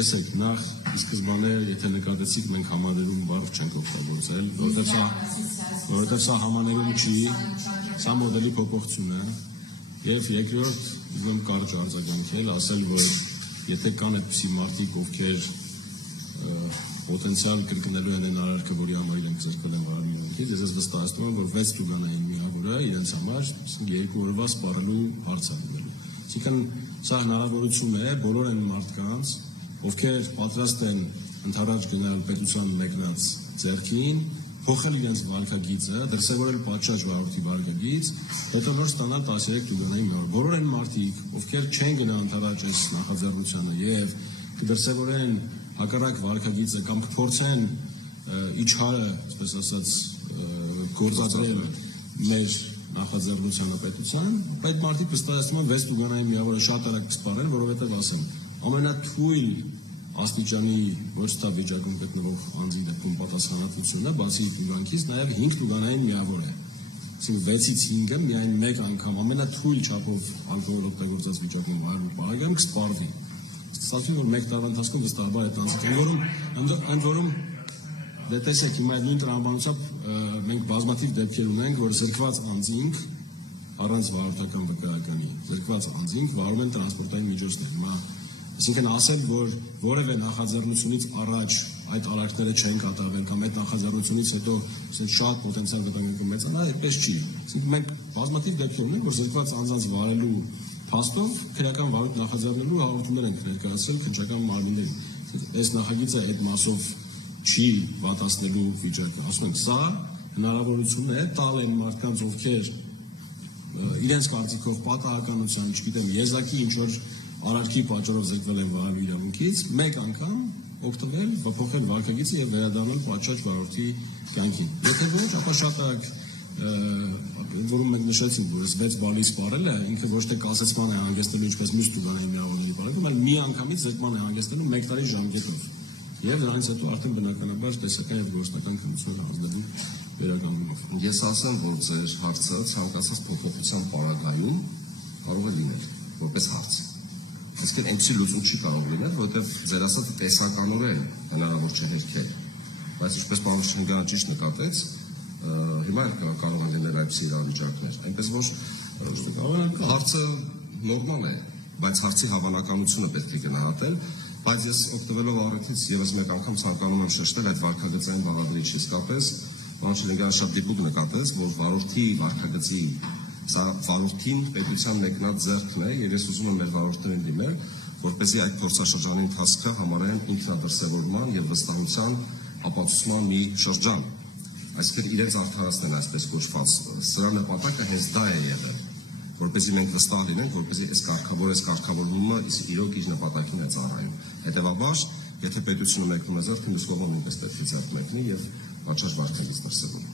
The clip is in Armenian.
տեսեք, նախ սկզբանե, եթե նկատեցիք, մենք համաներում բառ չենք օգտագործել, որովհետև սա համաներում չի, սա մոդելի փոփոխություն է, եւ երկրորդ ուզում կարճ արձագանքել, ասել, որ եթե կան այդպիսի մարդիկ, ովքեր պոտենցիալ կրկնելու են այն արարքը, որի համար իրենք զրկվել են վարարմունքից, ես վստահեցնում եմ, որ 6 տուգանային միավորը իրենց համար 2 օրվա սպառելու հարց է լինելու։ Այսինքն սա հնարավորություն է բոլոր այն մարդկանց, ովքեր պատրաստ են ընդառաջ գնալ պետության մեկնած ձեռքին, փոխել իրենց վարքագիծը, դրսևորել պատշաճ վարորդի վարքագիծ, հետո նոր ստանալ 13 տուգանային միավոր։ Բոլոր այն մարդիկ, ովքեր չեն գնա ընդառաջ այս նախաձեռնությանը եւ կդրսևորեն հակառակ վարքագիծը կամ կփորձեն իջհարը, այսպես ասած, գործադրել մեր նախաձեռնությանը պետության, այդ մարդիկ վստահեցնում են 6 տուգանային միավորը շատ արագ կսպառեն, որովհետև ասեմ, ամենաթույլ աստիճանի ոչ ստա վիճակում գտնվող անձի դեպքում պատասխանատվությունը, բացի տուգանքից, նաև 5 տուգանային միավոր է։ Այսինքն 6-ից 5-ը միայն մեկ անգամ ամենաթույլ չափով ալկոհոլ օգտագործած վիճակում վարելու պարագայում կսպառվի։ Ստացվում որ մեկ տարվա ընթացքում վստահաբար այդ անձինք, ընդ որում դե տեսեք, հիմա այդ նույն տրամաբանությամբ մենք բազմաթիվ դեպքեր ունենք, որ զրկված անձինք առանց վարորդական վկայականի, զրկված անձինք վարում են տրանսպորտային միջոցներ։ Հիմա այսինքն ասել, որ որևէ նախաձեռնությունից առաջ այդ արարքները չեն կատարվել կամ այդ նախաձեռնությունից հետո շատ պոտենցիալ վտանգը մեծանա, այդպես չի։ Այսինքն մենք բազմաթիվ դեպքեր ունենք, որ զրկված անձանց վարելու փաստով քրեական վարույթ նախաձեռնելու հաղորդումներ են ներկայացրել քննչական մարմիններին։ Այս նախագիծը այդ մասով չի վատացնելու վիճակը։ Ասում ենք, սա հնարավորություն է տալ այն մարդկանց, ովքեր իրենց կարծիքով պատահականության, չգիտեմ, եզակի ինչ-որ արարքի պատճառով զրկվել են վարելու իրավունքից, մեկ անգամ օգտվել, փոխել վարքագիծը եւ վերադառնալ պատշաճ վարորդի կյանքին։ Եթե ոչ, ապա շատ արագ որում մենք նշեցինք, որ 6 բալի սպառելը ինքը ոչ թե կասեցման է հանգեցնելու ինչպես մյուս տուգանային միավորների պարագայում, այլ մի անգամից զրկման է հանգեցնելու 1 տարի ժամկետով։ Եվ դրանից հետո արդեն բնականաբար տեսական եւ գործնական քննություններ հանձնելու վերականգնումով։ Ես ասեմ, որ ձեր հարցը ցանկացած փոփոխության պարագայում կարող է լինել որպես հարց։ Իսկ այնպեսի լուծում չի կարող լինել, որովհետեւ ձեր ասած տեսականորեն հնարավոր չէ հերքել։ Բայց ինչպես պարոն Շնգյանը ճիշտ նկատեց, հիմա կարող են լինել այդպիսի իրավիճակներ, այնպես որ հարցը նորմալ է, բայց հարցի հավանականությունը պետք է գնահատել, բայց ես օգտվելով առիթից եւս մեկ անգամ ցանկանում եմ շեշտել այդ վարքագծային բաղադրիչը, իսկապես պարոն Շնգյանը շատ դիպուկ նկատեց, որ վարորդի վարքագծի սա վարորդին պետության մեկնած ձեռքն է, եւ ես ուզում եմ մեր վարորդներին դիմել, որպեսզի այդ փորձաշրջանի ընթացքը համարեն ինքնադրսևորման եւ վստահության ապացուցման մի շրջան։ Այսինքն իրենց արդարացնեն այսպես կոչված, սրա նպատակը հենց դա է եղել, որպեսզի մենք վստահ լինենք, որպեսզի այս կարգավորումը իրոք իր նպատակին է ծառայում։ Հետևաբար, եթե պետությունը մեկնում է ձեռք, մյուս կողմը նույնպես պետք է ձեռք մեկնի եւ պատշաճ վարքագիծ դրսևորի։